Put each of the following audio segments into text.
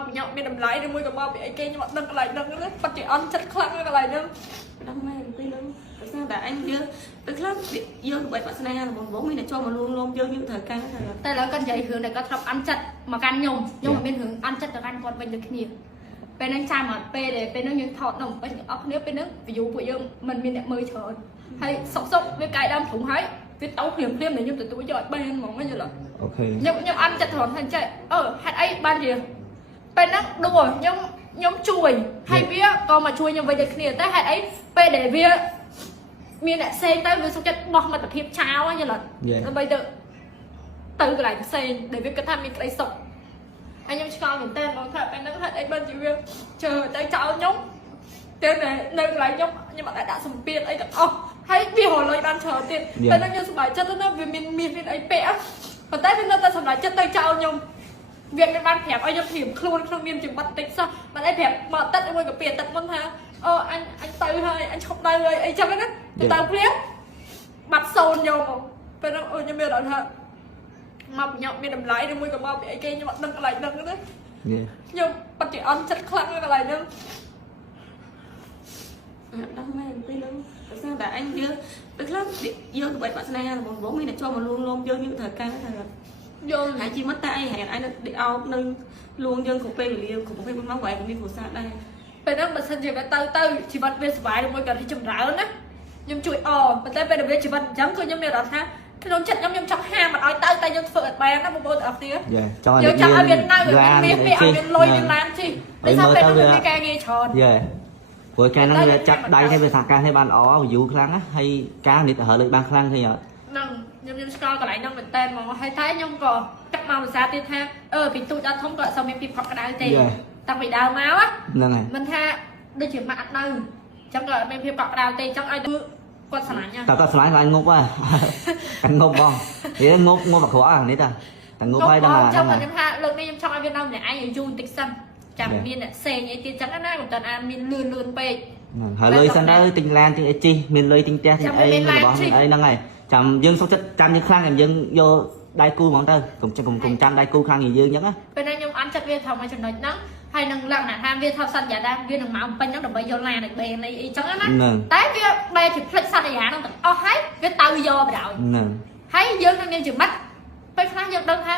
មកពីញ៉ាំមានតម្លៃឬមួយក៏មកពីអីគេខ្ញុំអត់ដឹងកន្លែងហ្នឹងប៉ាត់ជាអន់ចិត្តខ្លាំងកន្លែងហ្នឹងដឹងមែនពីហ្នឹងដោយសារតែអញយើងពេលខ្លះយើងបែបបាក់ស្នេហារបស់បងមានតែចូលមកលួងលោមយើងត្រូវការតែឥឡូវគាត់និយាយរឿងដែលគាត់ធ្លាប់អន់ចិត្តមកកាន់ខ្ញុំមិនមានរឿងអន់ចិត្តទៅកាន់គាត់វិញដូចគ្នាពេលហ្នឹងចាំអត់ពេលហ្នឹងយើងថតនំពេញទាំងអស់គ្នាពេលហ្នឹង view ពួកយើងមិនមានអ្នកមើលច្រើនហើយសុកវាកាយដើមព្រំហើយវាទៅភ្លាមដែលខ្ញុំទទួលយកអត់បានហ្មងយល់អត់អូខេខ្ញុំអន់ចិត្តត្រង់ថាចេះហេតុអីបានជាពេលហ្នឹងដួលខ្ញុំជួយហើយវាក៏មកជួយខ្ញុំវិញដូចគ្នាតែហេតុអីពេលដែលវាមានអ្នកផ្សេងទៅវាសុខចិត្តបោះមិត្តភាពចោលយល់អត់ដើម្បីទៅកន្លែងផ្សេងដែលវាគិតថាមានក្តីសុខហើយខ្ញុំឆ្ងល់មែនតើបងថាពេលហ្នឹងហេតុអីបានជាវាជឿទៅចោលខ្ញុំតែនៅកន្លែងខ្ញុំអត់ដាក់សម្ពាធអីទាំងអស់ហើយវារលុយបានច្រើនទៀតពេលហ្នឹងខ្ញុំសប្បាយចិត្តណាស់វាមានអីពាក់ប៉ុន្តែវានៅតែសម្រាប់ចិត្តទៅចោលខ្ញុំវាមិនបានប្រាប់ឲ្យខ្ញុំព្រៀមខ្លួនមានចំបត្តិតិចសោះមិនអីប្រាប់មកទឹកមួយកាពីទឹកមុនថាអញទៅហើយអញឈប់ទៅហើយអីចឹងណាទៅព្រៀមបាត់សូនយកមកពេលហ្នឹងខ្ញុំមានអារម្មណ៍ថាមកពីញ៉ាំមានតម្លៃឬមួយក៏មកពីអីគេខ្ញុំអត់ដឹងកន្លែងហ្នឹងណាខ្ញុំប៉ាត់ជាអន់ចិត្តខ្លាំងកន្លែងហ្នឹងដឹងមែនពីហ្នឹងដោយសារតែអញយើងពេលខ្លះយើងបែបបាក់ស្នេហារបស់បងមានតែចូលមកលួងលោមយើងត្រូវការថាយល់ហើយជីវិតតែអីហេតុអញទៅអោបនៅលួងយើងគ្រប់ពេលវេលាគ្រប់ពេលមកវាយមានគ្រួសារដែរពេលហ្នឹងបើសិនជាវាទៅជីវិតវាសុវ័យឬមួយក៏រីចម្រើនណាខ្ញុំជួយប៉ុន្តែពេលដែលវាជីវិតអញ្ចឹងគឺខ្ញុំមានអារម្មណ៍ថាក្នុងចិត្តខ្ញុំចង់ហាមមិនឲ្យទៅតែយើងធ្វើអត់បានណាបងប្អូនទាំងអស់គ្នាយើងចង់ឲ្យវានៅមានពេលឲ្យមានលុយមានឡានជិះតែថាពេលហ្នឹងមានការងារច្រើនព្រោះកាលហ្នឹងវាចាក់ដៃឲ្យវាសហការនេះបានល្អ view ខ្លាំងណាហើយការនេះទៅរើលុយបានខ្លាំងឃើញអត់ហ្នឹងខ្ញុំស្គាល់កន្លែងហ្នឹងមែនតើហ្មងហើយតែខ្ញុំក៏ទឹកមកភាសាទៀតថាពីទូចដល់ធំក៏អត់សូវមានភាពកក់ក្ដៅទេតាំងពីដើមមកហ្នឹងហើយមិនថាដូចជាម៉ាក់អត់នៅអញ្ចឹងក៏អត់មានភាពកក់ក្ដៅទេអញ្ចឹងឲ្យគាត់ស្រឡាញ់តែគាត់ស្រឡាញ់ឡើងងប់ហ៎កាន់ងប់បងនិយាយងប់អាក្រក់នេះតាតែងប់ហើយដល់ហ្នឹងខ្ញុំថាលើកនេះខ្ញុំចង់ឲ្យវានៅម្នាក់ឯងឲ្យយូរបន្តិចសិនចាំមានអ្នកផ្សេងអីទៀតចឹងណាមិនតាន់អានមានលឿនពេកហើយលុយសិនទៅទិញឡានទិញអីជីមានលុយទិញផ្ទះទិញអីរបស់អីហ្នឹងហើយចាំយើងសុខចិត្តចាំយើងខ្លាំងយើងយកដៃគូហ្មងទៅកុំចាំដៃគូខ្លាំងយើងអញ្ចឹងណាពេលហ្នឹងខ្ញុំអន់ចិត្តវាថាមកចំណុចហ្នឹងហើយនឹងលក្ខណៈថាវាថតសន្យាថាវានឹងមកពេញហ្នឹងដើម្បីយកឡានឲ្យបេនអីចឹងណាតែវាបែរជាផ្លិចសន្យាហ្នឹងទាំងអស់ហើយវាទៅយកបណ្ដោយហើយយើងនឹងមានចំណិតពេលខ្លះយើងដឹងថា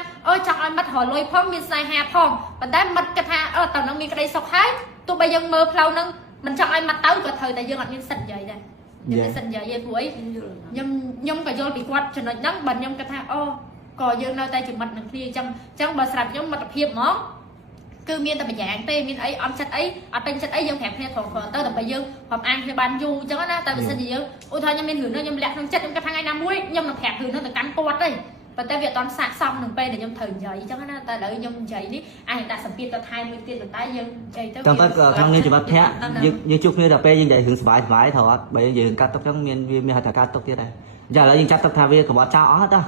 ចង់ឲ្យមិត្តរលុយផងមានស្នេហាផងប៉ុន្តែមិត្តគិតថាតើនឹងមានក្តីសុខហើយទោះបីយើងមើលផ្លូវហ្នឹងមិនចង់ឲ្យមិត្តទៅក៏ត្រូវតែយើងអត់មានសិទ្ធិនិយាយដែរខ្ញុំមានសិទ្ធិនិយាយព្រោះអីខ្ញុំក៏យល់ពីគាត់ចំណុចហ្នឹងបើខ្ញុំគិតថាក៏យើងនៅតែជាមិត្តនឹងគ្នាអញ្ចឹងបើស្រាប់ខ្ញុំមិត្តភាពហ្មងគឺមានតែម្យ៉ាងទេមានអីអន់ចិត្តអីអត់ពេញចិត្តអីយើងប្រាប់គ្នាត្រង់ទៅដើម្បីយើងព្រមអានគ្នាបានយូរអញ្ចឹងណាតែបើសិនជាយើងឧទាហរណ៍ខ្ញុំមានរឿងហ្នឹងខ្ញុំលាក់ក្នុងចិត្តខ្ញុំគិតថាថ្ងៃណាមួយខ្ញុំនឹងប្រាប់រឿងហ្នឹងទៅកាន់គាត់ទេប៉ុន្តែវាអត់ស័ក្តិសមនឹងពេលដែលខ្ញុំត្រូវនិយាយអញ្ចឹងណាតែឥឡូវខ្ញុំនិយាយនេះអាចដាក់សម្ពាធទៅថែមមួយទៀតប៉ុន្តែយើងនិយាយទៅតាមតែក្នុងនាមជីវិតភ័ក្រយើងជួបគ្នាតែពេលយើងនិយាយរឿងសុបាយត្រូវអត់បើយើងកាត់ទុកអញ្ចឹងវាមានហត្ថការទុកទៀតដែរចាឥឡូវយើងចាត់ទុកថាវាកុំអត់ចោលអស់ទេ